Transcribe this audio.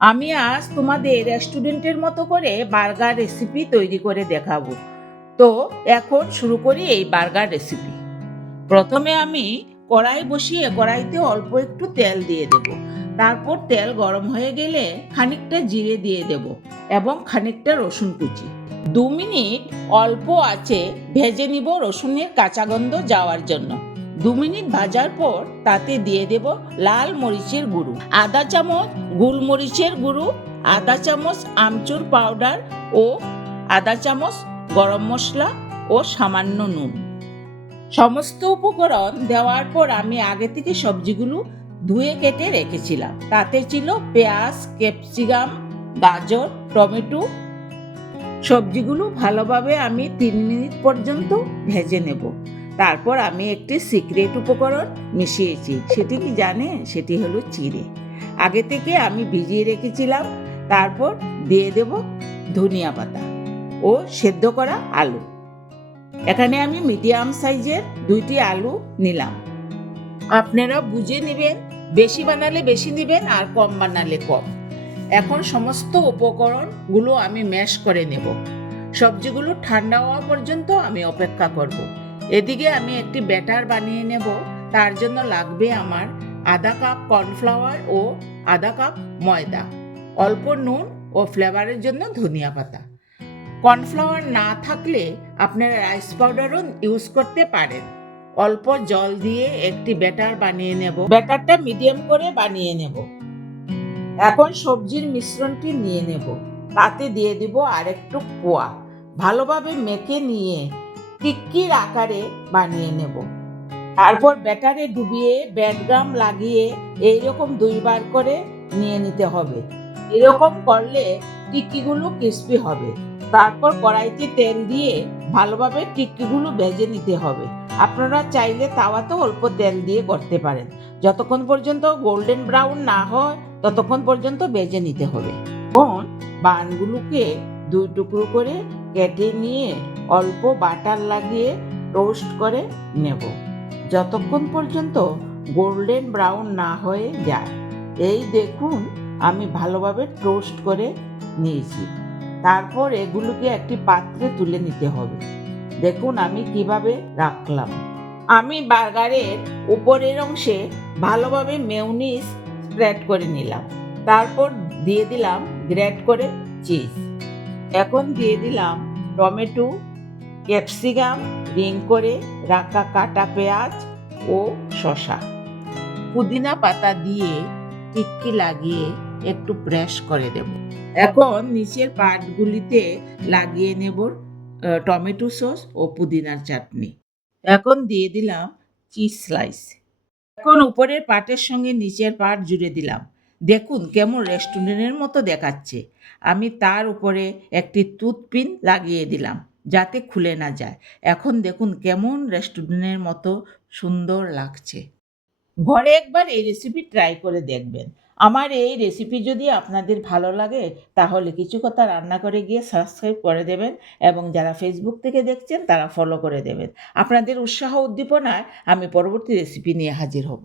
আমি আজ তোমাদের রেস্টুরেন্টের মতো করে বার্গার রেসিপি তৈরি করে দেখাবো। তো এখন শুরু করি এই বার্গার রেসিপি। প্রথমে আমি কড়াই বসিয়ে কড়াইতে অল্প একটু তেল দিয়ে দেব। তারপর তেল গরম হয়ে গেলে খানিকটা জিরে দিয়ে দেব এবং খানিকটা রসুন কুচি। 2 মিনিট অল্প আঁচে ভেজে নিব রসুনের কাঁচা গন্ধ যাওয়ার জন্য। 2 মিনিট ভাজার পর তাতে দিয়ে দেব লাল মরিচের গুঁড়ো, আধা চামচ গোলমরিচের গুঁড়ো, আধা চামচ আমচুর পাউডার ও আধা চামচ গরম মশলা ও সামান্য নুন। সমস্ত উপকরণ দেওয়ার পর আমি আগে থেকে সবজিগুলো ধুয়ে কেটে রেখেছিলাম। তাতে ছিল পেঁয়াজ, ক্যাপসিকাম, গাজর, টমেটো। সবজিগুলো ভালোভাবে আমি 3 মিনিট পর্যন্ত ভেজে নেব। তারপর আমি একটি সিক্রেট উপকরণ মিশিয়েছি। সেটি কি জানেন? সেটি হলো চিড়ে। আগে থেকে আমি ভিজিয়ে রেখেছিলাম। তারপর দিয়ে দেব ধনিয়া পাতা ও সেদ্ধ করা আলু। এখানে আমি মিডিয়াম সাইজের 2টি আলু নিলাম। আপনারা বুঝে নেবেন, বেশি বানালে বেশি নেবেন আর কম বানালে কম। এখন সমস্ত উপকরণগুলো আমি ম্যাশ করে নেব। সবজিগুলো ঠান্ডা হওয়া পর্যন্ত আমি অপেক্ষা করব। এদিকে আমি একটি ব্যাটার বানিয়ে নেব। তার জন্য লাগবে আমার আধা কাপ কর্নফ্লাওয়ার ও আধা কাপ ময়দা, অল্প নুন ও ফ্লেভারের জন্য ধনিয়া পাতা। কর্নফ্লাওয়ার না থাকলে আপনারা রাইস পাউডারও ইউজ করতে পারেন। অল্প জল দিয়ে একটি ব্যাটার বানিয়ে নেব। ব্যাটারটা মিডিয়াম করে বানিয়ে নেব। এখন সবজির মিশ্রণটি নিয়ে নেব। তাতে দিয়ে দিব আরেকটু পোয়া। ভালোভাবে মেখে নিয়ে টিক্কির আকারে বানিয়ে নেব। তারপর ব্যাটারে ডুবিয়ে ব্রেডক্রাম্ব লাগিয়ে এইরকম 2বার করে নিয়ে নিতে হবে। এরকম করলে টিক্কিগুলো ক্রিস্পি হবে। তারপর কড়াইতে তেল দিয়ে ভালোভাবে টিক্কিগুলো ভেজে নিতে হবে। আপনারা চাইলে তাওয়াতেও অল্প তেল দিয়ে করতে পারেন। যতক্ষণ পর্যন্ত গোল্ডেন ব্রাউন না হয় ততক্ষণ পর্যন্ত ভেজে নিতে হবে। এখন বানগুলোকে 2 টুকরো করে কেটে নিয়ে অল্প বাটার লাগিয়ে টোস্ট করে নেব, যতক্ষণ পর্যন্ত গোল্ডেন ব্রাউন না হয়ে যায়। এই দেখুন, আমি ভালোভাবে টোস্ট করে নিয়েছি। তারপর এগুলোকে একটি পাত্রে তুলে নিতে হবে। দেখুন আমি কিভাবে রাখলাম। আমি বার্গারের উপরের অংশে ভালোভাবে মেয়োনিজ স্প্রেড করে নিলাম। তারপর দিয়ে দিলাম গ্রেট করে চিজ। এখন দিয়ে দিলাম টমেটো, ক্যাপসিকাম, রিং করে রাখা কাটা পেঁয়াজ ও শসা। পুদিনা পাতা দিয়ে টিক্কি লাগিয়ে একটু প্রেস করে দেব। এখন নিচের পার্টগুলিতে লাগিয়ে নেব টমেটো সস ও পুদিনার চাটনি। এখন দিয়ে দিলাম চিজ স্লাইস। এখন উপরের পার্টের সঙ্গে নিচের পার্ট জুড়ে দিলাম। দেখুন কেমন রেস্টুরেন্টের মতো দেখাচ্ছে। আমি তার উপরে একটি টুথপিন লাগিয়ে দিলাম যাতে খুলে না যায়। এখন দেখুন কেমন রেস্টুরেন্টের মতো সুন্দর লাগছে। ঘরে একবার এই রেসিপি ট্রাই করে দেখবেন। আমার এই রেসিপি যদি আপনাদের ভালো লাগে তাহলে কিছু কথা রান্না করে গিয়ে সাবস্ক্রাইব করে দেবেন এবং যারা ফেসবুক থেকে দেখছেন তারা ফলো করে দেবেন। আপনাদের উৎসাহ উদ্দীপনায় আমি পরবর্তী রেসিপি নিয়ে হাজির হব।